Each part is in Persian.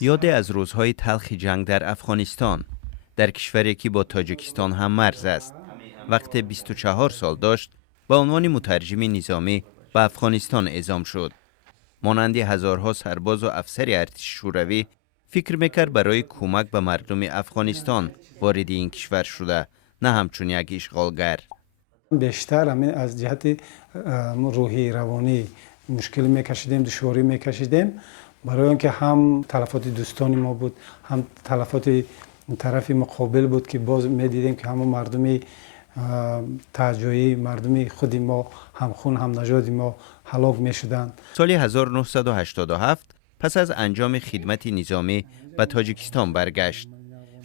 یاد از روزهای تلخ جنگ در افغانستان، در کشوری که با تاجیکستان هم مرز است. وقت 24 سال داشت به عنوان مترجم نظامی به افغانستان اعزام شد. مانند هزارها سرباز و افسر ارتش شوروی فکر میکرد برای کمک به مردم افغانستان وارد این کشور شده، نه همچون یک اشغالگر. بیشتر همین از جهت روحی روانی مشکل میکشیدیم، دشواری میکشیدیم، برای اینکه هم تلفات دوستان ما بود، هم تلفات طرف مقابل بود که باز میدیدیم که همون مردم تهجویی، مردم خود ما، هم خون هم نژاد ما هلاک میشدند. سال 1987 پس از انجام خدمت نظامی به تاجیکستان برگشت.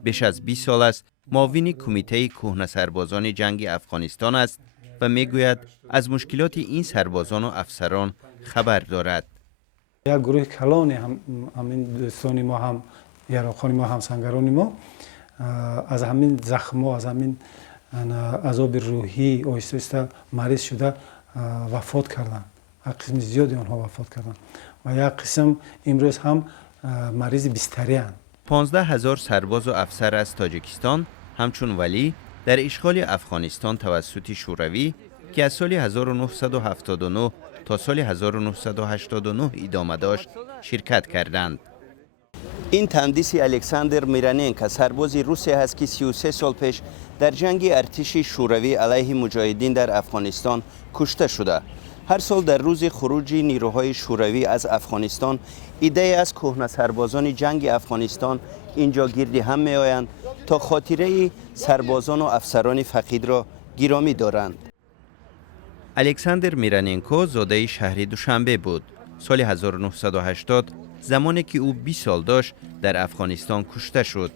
بیش از 20 سال است معاون کمیته کهنه سربازان جنگ افغانستان است و میگوید از مشکلات این سربازان و افسران خبر دارد. یک گروه کلان همین دوستان ما، هم یراقخان ما، هم سنگران ما از همین زخم از همین عذاب روحی آهسته مریض شده وفات کردند. یک قسم زیادی آنها وفات کردند و یک قسم امروز هم مریض بستری اند. 15,000 سرباز و افسر از تاجیکستان همچون ولی در اشغال افغانستان توسط شوروی که از سال 1979 تا سال 1989 ادامه داشت شرکت کردند. این تندیس الکساندر میرانینکا سرباز روسی است که 33 سال پیش در جنگ ارتش شوروی علیه مجاهدین در افغانستان کشته شده. هر سال در روز خروج نیروهای شوروی از افغانستان ایده از کهنه سربازان جنگ افغانستان اینجا گردی هم می آیند تا خاطره سربازان و افسران فقید را گرامی دارند. الکساندر میرانینکو زاده شهر دوشنبه بود. سال 1980 زمانی که او 20 سال داشت در افغانستان کشته شد.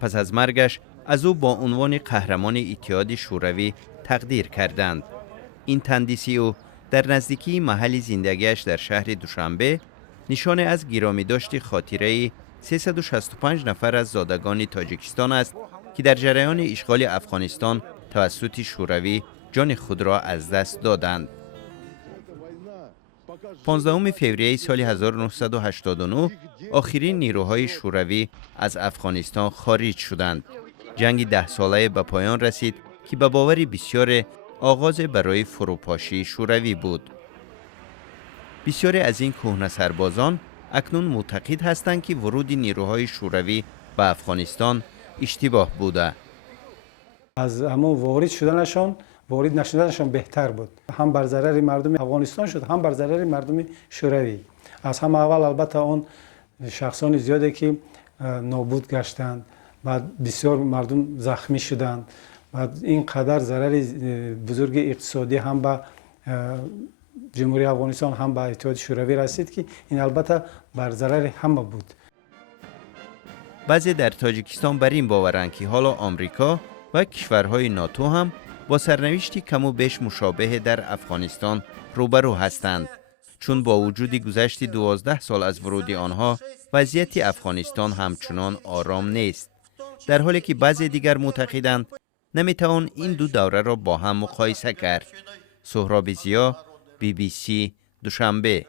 پس از مرگش از او با عنوان قهرمان اتحاد شوروی تقدیر کردند. این تندیسی او در نزدیکی محل زندگیش در شهر دوشنبه نشانه از گرامی داشت خاطره 365 نفر از زادگان تاجیکستان است که در جریان اشغال افغانستان توسط شوروی جان خود را از دست دادند. 15 فوریه سال 1989 آخرین نیروهای شوروی از افغانستان خارج شدند. جنگ 10 ساله به پایان رسید که به باور بسیار آغاز برای فروپاشی شوروی بود. بسیاری از این کهنه سربازان اکنون معتقد هستند که ورود نیروهای شوروی به افغانستان اشتباه بوده. از اما وارد نشدنشان بهتر بود. هم بر ضرر مردم افغانستان شد، هم بر ضرر مردم شوروی. از هم اول البته اون شخصان زیاده که نابود گشتند و بسیار مردم زخمی شدند و اینقدر ضرر بزرگ اقتصادی هم به جمهوری افغانستان هم به اتحاد شوروی رسید که این البته بر ضرر همه بود. بعضی در تاجیکستان بر این باورند که حالا آمریکا و کشورهای ناتو هم با سرنوشتی کم و بیش مشابه در افغانستان روبرو هستند، چون با وجود گذشت 12 سال از ورود آنها وضعیت افغانستان همچنان آرام نیست، در حالی که بعضی دیگر معتقدند نمیتوان این دو دوره را با هم مقایسه کرد. سهراب ضیا، BBC دوشنبه.